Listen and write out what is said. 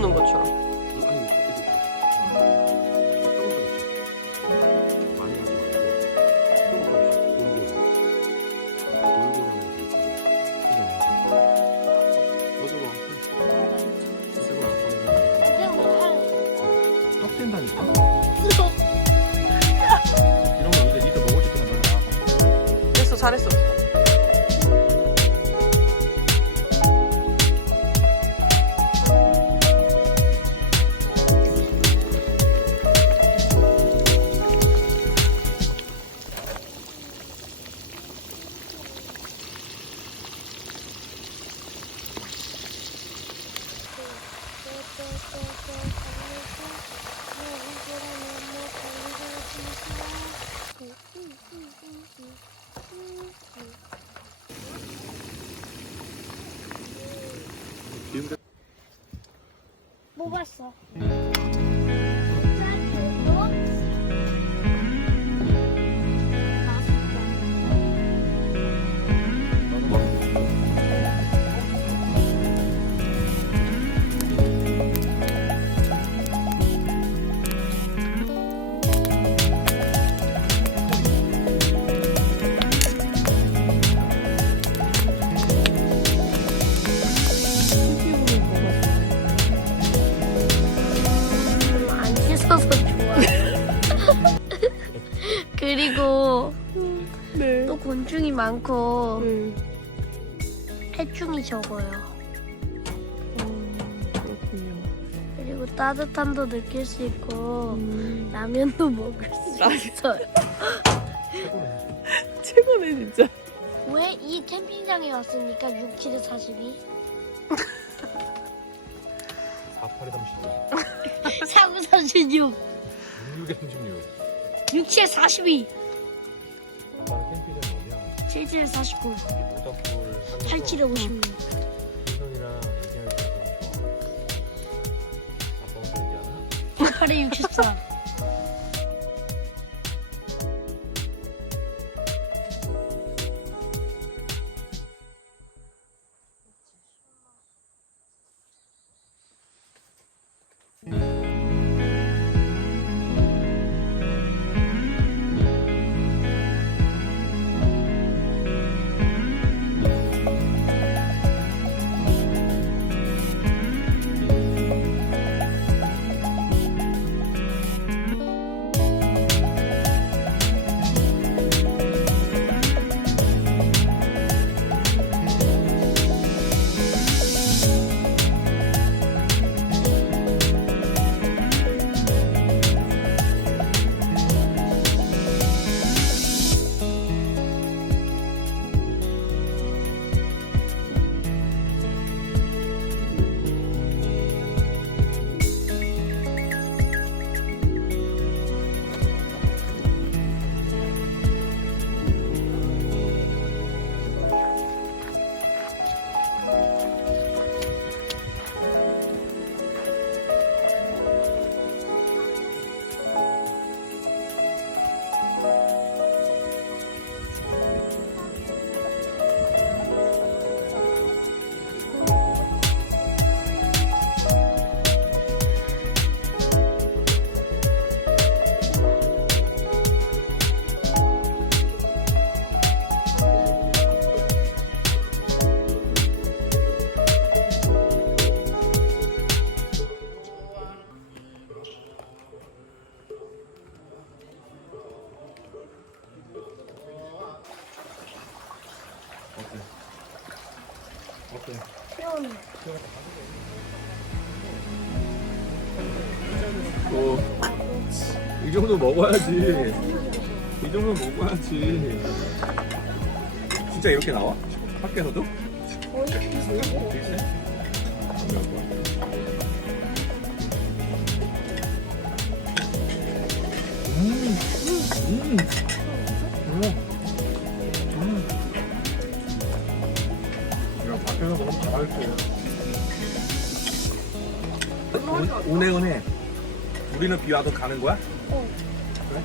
노는 것처럼. 된다니까. 이런 거 이제 이따 먹을 때 그냥 나와. 됐어, 잘했어. 뭐 봤어? 안 씻어서 좋아. 그리고 네. 또 곤충이 많고 네. 해충이 적어요. 그렇군요. 그리고 따뜻함도 느낄 수 있고 라면도 먹을 수 있어요. 최고네, 진짜. 왜 이 캠핑장에 왔습니까? 6, 7에 42? 48에 36. 4, 9, 36 6에 36. 6, 7에 42 나는 캠핑장이 어디야? 7, 7에 49 모닥불 8, 7에 56 김선이랑 얘기할 때 좋아. 아빠 혼자 얘기하나? 8에 64 어때? 시원해. 이 정도 먹어야지. 이 정도 먹어야지. 진짜 이렇게 나와? 밖에서도? 거의 비슷하고. 비슷해? 야, 밖에서 먹으면 잘할게. 운해. 우리는 비 와도 가는 거야? 어. 그래?